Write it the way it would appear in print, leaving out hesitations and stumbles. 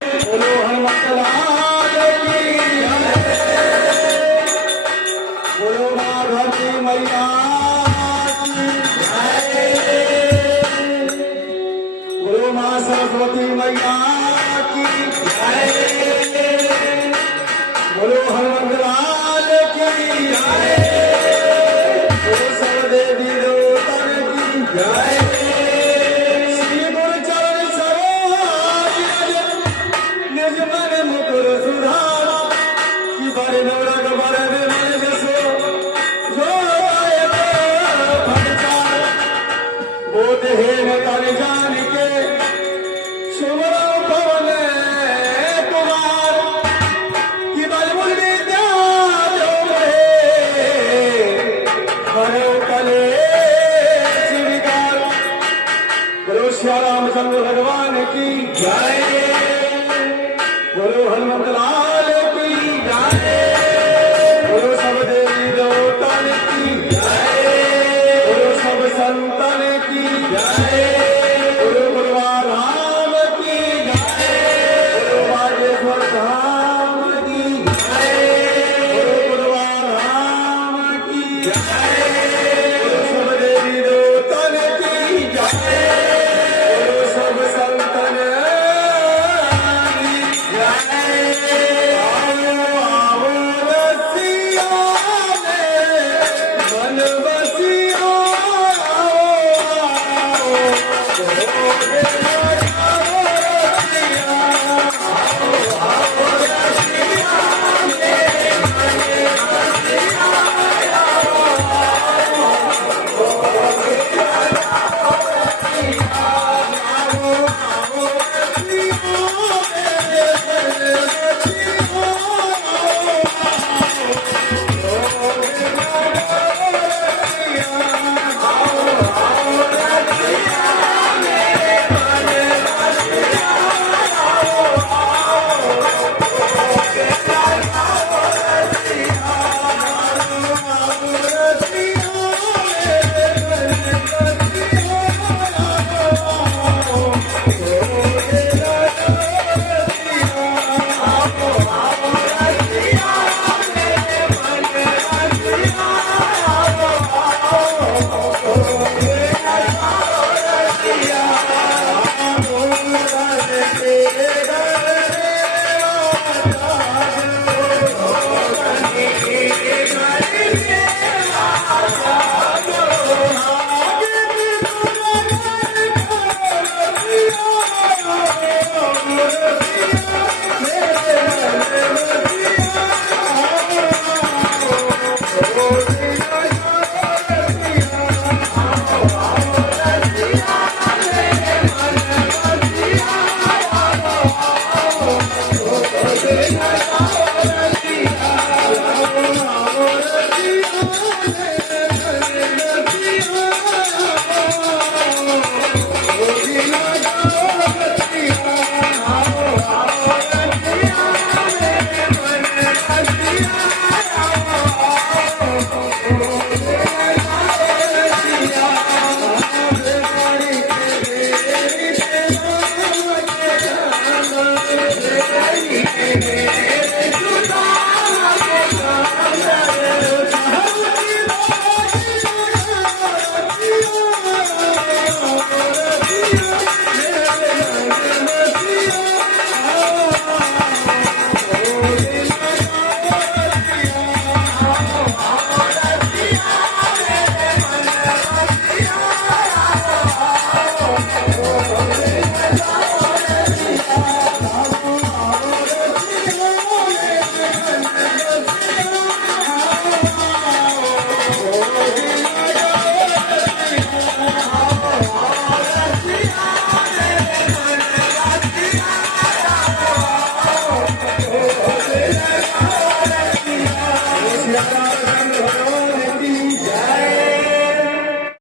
बोलो हनुमत लाल की बोलो माँ धरती मैया की बोलो माँ सरस्वती मैया की बोलो हनुमत लाल की बोलो सब देवी देवता की जय। श्री गुरु चरण सरोज निज मन मुकुर सुधारा कि बड़े नवरग बड़े मन जसो जो आयत भटकार बोध हे तन जान के सुमरो पवन कुमार कि बलबुल विद्या जो हरे कले श्रीकार बोलो श्री रामचंद्र भगवान की जय बोलो हनुमत लाल की जय बोलो सब देवी देवता की जय बोलो सब संतन की जय बोलो गुरुवार राम की जय बोलो बागेश्वर धाम की जय बोलो गुरुवार राम की जय बोलो सब देवी देवता की जय बोलो सब संतन Amen.